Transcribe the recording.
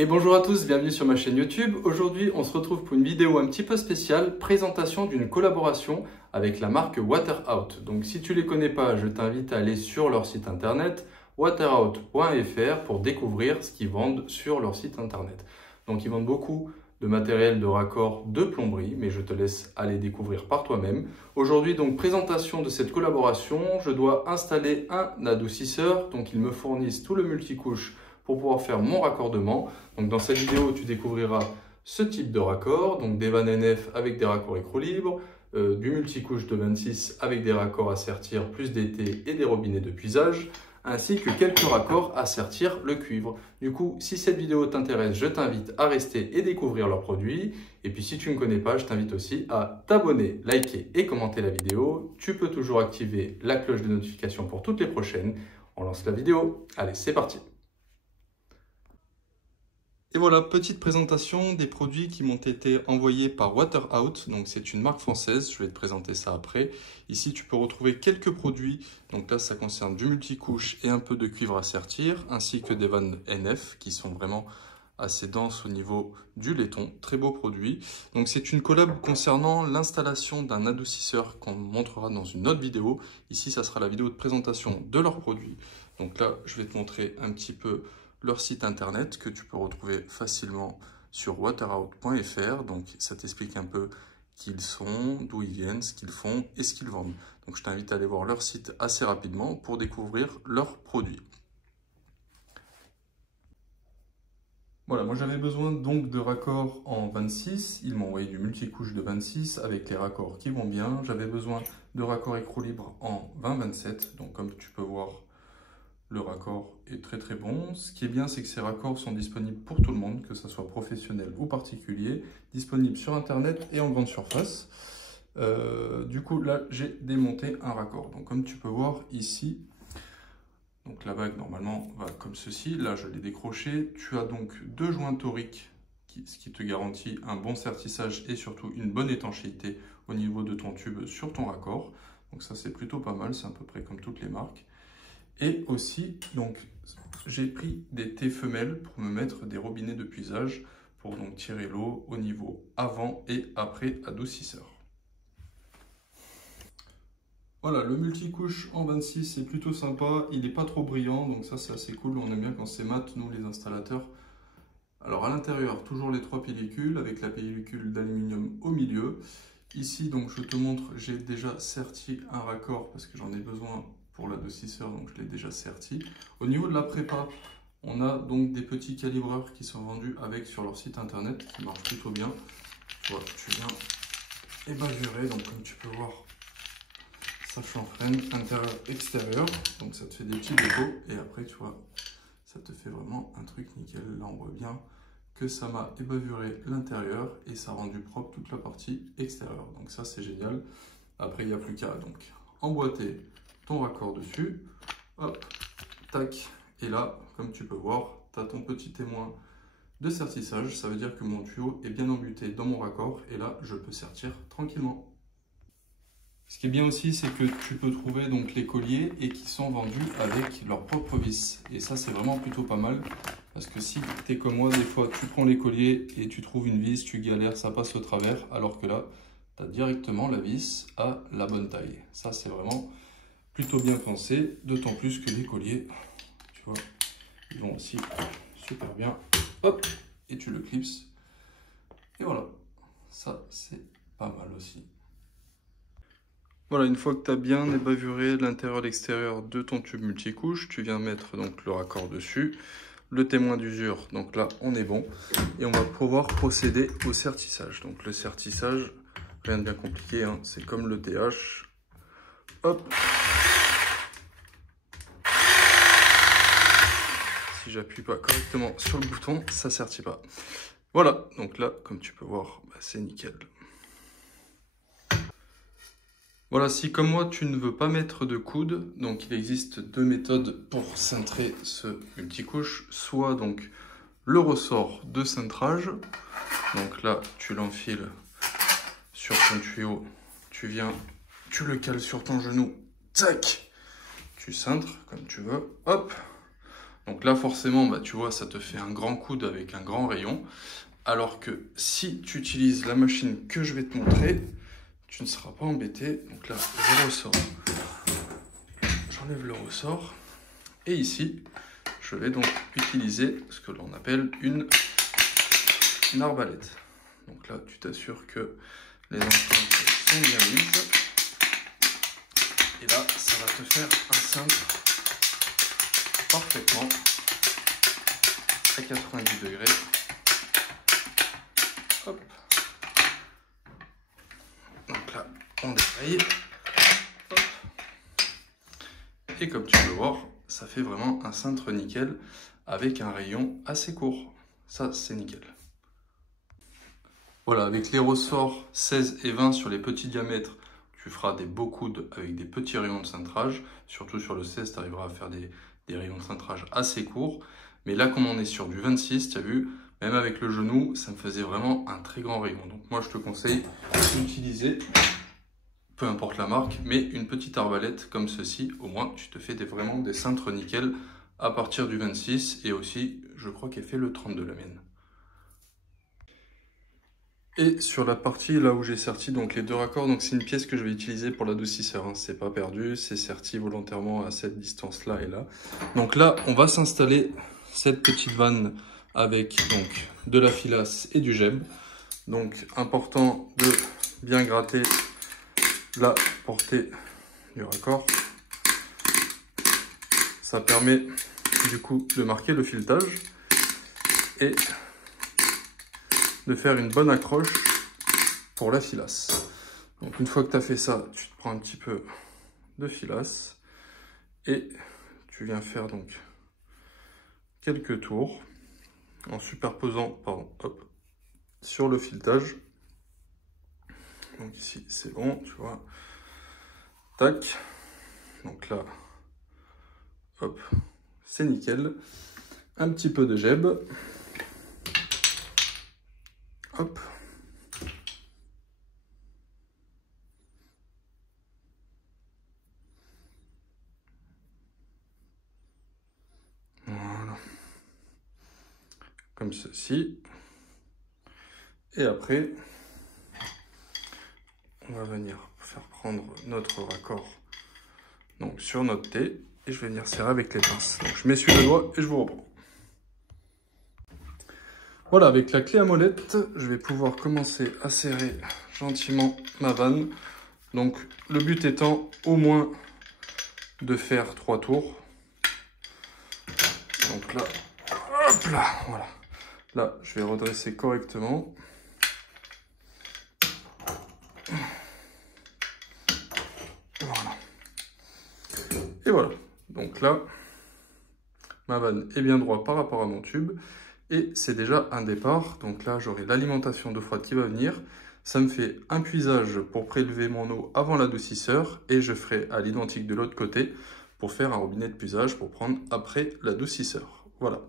Et bonjour à tous, bienvenue sur ma chaîne YouTube. Aujourd'hui, on se retrouve pour une vidéo un petit peu spéciale, présentation d'une collaboration avec la marque Waterout. Donc si tu ne les connais pas, je t'invite à aller sur leur site internet waterout.fr pour découvrir ce qu'ils vendent sur leur site internet. Donc ils vendent beaucoup de matériel de raccord de plomberie, mais je te laisse aller découvrir par toi-même. Aujourd'hui, donc présentation de cette collaboration, je dois installer un adoucisseur, donc ils me fournissent tout le multicouche pour pouvoir faire mon raccordement. Donc dans cette vidéo, tu découvriras ce type de raccord, donc des vannes NF avec des raccords écrou libre, du multicouche de 26 avec des raccords à sertir plus d'été et des robinets de puisage, ainsi que quelques raccords à sertir le cuivre. Du coup, si cette vidéo t'intéresse, je t'invite à rester et découvrir leurs produits. Et puis si tu ne connais pas, je t'invite aussi à t'abonner, liker et commenter la vidéo. Tu peux toujours activer la cloche de notification pour toutes les prochaines. On lance la vidéo. Allez, c'est parti! Et voilà, petite présentation des produits qui m'ont été envoyés par Waterout. Donc c'est une marque française, je vais te présenter ça après. Ici tu peux retrouver quelques produits. Donc là ça concerne du multicouche et un peu de cuivre à sertir, ainsi que des vannes NF qui sont vraiment assez denses au niveau du laiton. Très beau produit. Donc c'est une collab concernant l'installation d'un adoucisseur qu'on montrera dans une autre vidéo. Ici ça sera la vidéo de présentation de leurs produits. Donc là je vais te montrer un petit peu leur site internet que tu peux retrouver facilement sur waterout.fr. Donc ça t'explique un peu qui ils sont, d'où ils viennent, ce qu'ils font et ce qu'ils vendent. Donc je t'invite à aller voir leur site assez rapidement pour découvrir leurs produits. Voilà, moi j'avais besoin donc de raccords en 26. Ils m'ont envoyé du multicouche de 26 avec les raccords qui vont bien. J'avais besoin de raccords écrou libre en 20-27. Donc comme tu peux voir, le raccord est très bon. Ce qui est bien, c'est que ces raccords sont disponibles pour tout le monde, que ce soit professionnel ou particulier, disponibles sur internet et en grande surface. Du coup, là, j'ai démonté un raccord. Donc, comme tu peux voir ici, donc la bague normalement va comme ceci. Là, je l'ai décroché. Tu as donc deux joints toriques, ce qui te garantit un bon sertissage et surtout une bonne étanchéité au niveau de ton tube sur ton raccord. Donc ça, c'est plutôt pas mal. C'est à peu près comme toutes les marques. Et aussi, donc, j'ai pris des T femelles pour me mettre des robinets de puisage pour donc tirer l'eau au niveau avant et après adoucisseur. Voilà, le multicouche en 26 c'est plutôt sympa, il n'est pas trop brillant, donc ça c'est assez cool, on aime bien quand c'est mat, nous les installateurs. Alors à l'intérieur, toujours les trois pellicules avec la pellicule d'aluminium au milieu. Ici, donc je te montre, j'ai déjà serti un raccord parce que j'en ai besoin pour l'adoucisseur, donc je l'ai déjà serti. Au niveau de la prépa, on a donc des petits calibreurs qui sont vendus avec sur leur site internet, qui marchent plutôt bien. Tu vois, tu viens ébavurer, donc comme tu peux voir, ça chanfreine intérieur-extérieur, donc ça te fait des petits défauts, et après tu vois, ça te fait vraiment un truc nickel. Là on voit bien que ça m'a ébavuré l'intérieur et ça a rendu propre toute la partie extérieure, donc ça c'est génial. Après il n'y a plus qu'à donc emboîter ton raccord dessus, hop, tac, et là, comme tu peux voir, tu as ton petit témoin de sertissage, ça veut dire que mon tuyau est bien embuté dans mon raccord, et là, je peux sertir tranquillement. Ce qui est bien aussi, c'est que tu peux trouver donc les colliers et qui sont vendus avec leurs propres vis, et ça, c'est vraiment plutôt pas mal, parce que si tu es comme moi, des fois, tu prends les colliers et tu trouves une vis, tu galères, ça passe au travers, alors que là, tu as directement la vis à la bonne taille. Ça, c'est vraiment plutôt bien pensé, d'autant plus que les colliers, tu vois, ils vont aussi super bien. Hop, et tu le clipses. Et voilà, ça c'est pas mal aussi. Voilà, une fois que tu as bien ébavuré l'intérieur et l'extérieur de ton tube multicouche, tu viens mettre donc le raccord dessus, le témoin d'usure, donc là on est bon. Et on va pouvoir procéder au sertissage. Donc le sertissage, rien de bien compliqué, hein, c'est comme le TH. Hop. Si j'appuie pas correctement sur le bouton, ça ne sertit pas. Voilà, donc là, comme tu peux voir, bah, c'est nickel. Voilà, si comme moi, tu ne veux pas mettre de coude, donc il existe deux méthodes pour cintrer ce multicouche. Soit donc le ressort de cintrage, donc là, tu l'enfiles sur ton tuyau, tu viens, tu le cales sur ton genou, tac, tu cintres comme tu veux, hop. Donc là, forcément, bah, tu vois, ça te fait un grand coude avec un grand rayon. Alors que si tu utilises la machine que je vais te montrer, tu ne seras pas embêté. Donc là, je ressors. J'enlève le ressort. Et ici, je vais donc utiliser ce que l'on appelle une arbalète. Donc là, tu t'assures que les empreintes sont bien mises. Et là, ça va te faire un cintre parfaitement à 90 degrés. Hop. Donc là, on déraye. Hop. Et comme tu peux voir, ça fait vraiment un cintre nickel avec un rayon assez court. Ça, c'est nickel. Voilà, avec les ressorts 16 et 20 sur les petits diamètres, tu feras des beaux coudes avec des petits rayons de cintrage. Surtout sur le 16, tu arriveras à faire des rayons de cintrage assez courts. Mais là, comme on est sur du 26, tu as vu, même avec le genou, ça me faisait vraiment un très grand rayon. Donc moi, je te conseille d'utiliser, peu importe la marque, mais une petite arbalète comme ceci. Au moins, tu te fais vraiment des cintres nickel à partir du 26. Et aussi, je crois qu'elle fait le 32, la mienne. Et sur la partie là où j'ai serti donc les deux raccords, donc c'est une pièce que je vais utiliser pour l'adoucisseur, hein. C'est pas perdu, c'est serti volontairement à cette distance là et là. Donc là, on va s'installer cette petite vanne avec donc de la filasse et du gemme. Donc important de bien gratter la portée du raccord. Ça permet du coup de marquer le filetage et de faire une bonne accroche pour la filasse. Donc une fois que tu as fait ça, tu te prends un petit peu de filasse et tu viens faire donc quelques tours en superposant hop, sur le filetage. Donc ici c'est bon, tu vois. Tac. Donc là, hop, c'est nickel. Un petit peu de gemme. Hop. Voilà. Comme ceci. Et après, on va venir faire prendre notre raccord donc sur notre T et je vais venir serrer avec les pinces. Donc je m'essuie le doigt et je vous reprends. Voilà, avec la clé à molette, je vais pouvoir commencer à serrer gentiment ma vanne. Donc le but étant au moins de faire 3 tours. Donc là, hop là, voilà. Là, je vais redresser correctement. Voilà. Et voilà. Donc là, ma vanne est bien droite par rapport à mon tube. Et c'est déjà un départ. Donc là, j'aurai l'alimentation d'eau froide qui va venir. Ça me fait un puisage pour prélever mon eau avant l'adoucisseur. Et je ferai à l'identique de l'autre côté pour faire un robinet de puisage pour prendre après l'adoucisseur. Voilà.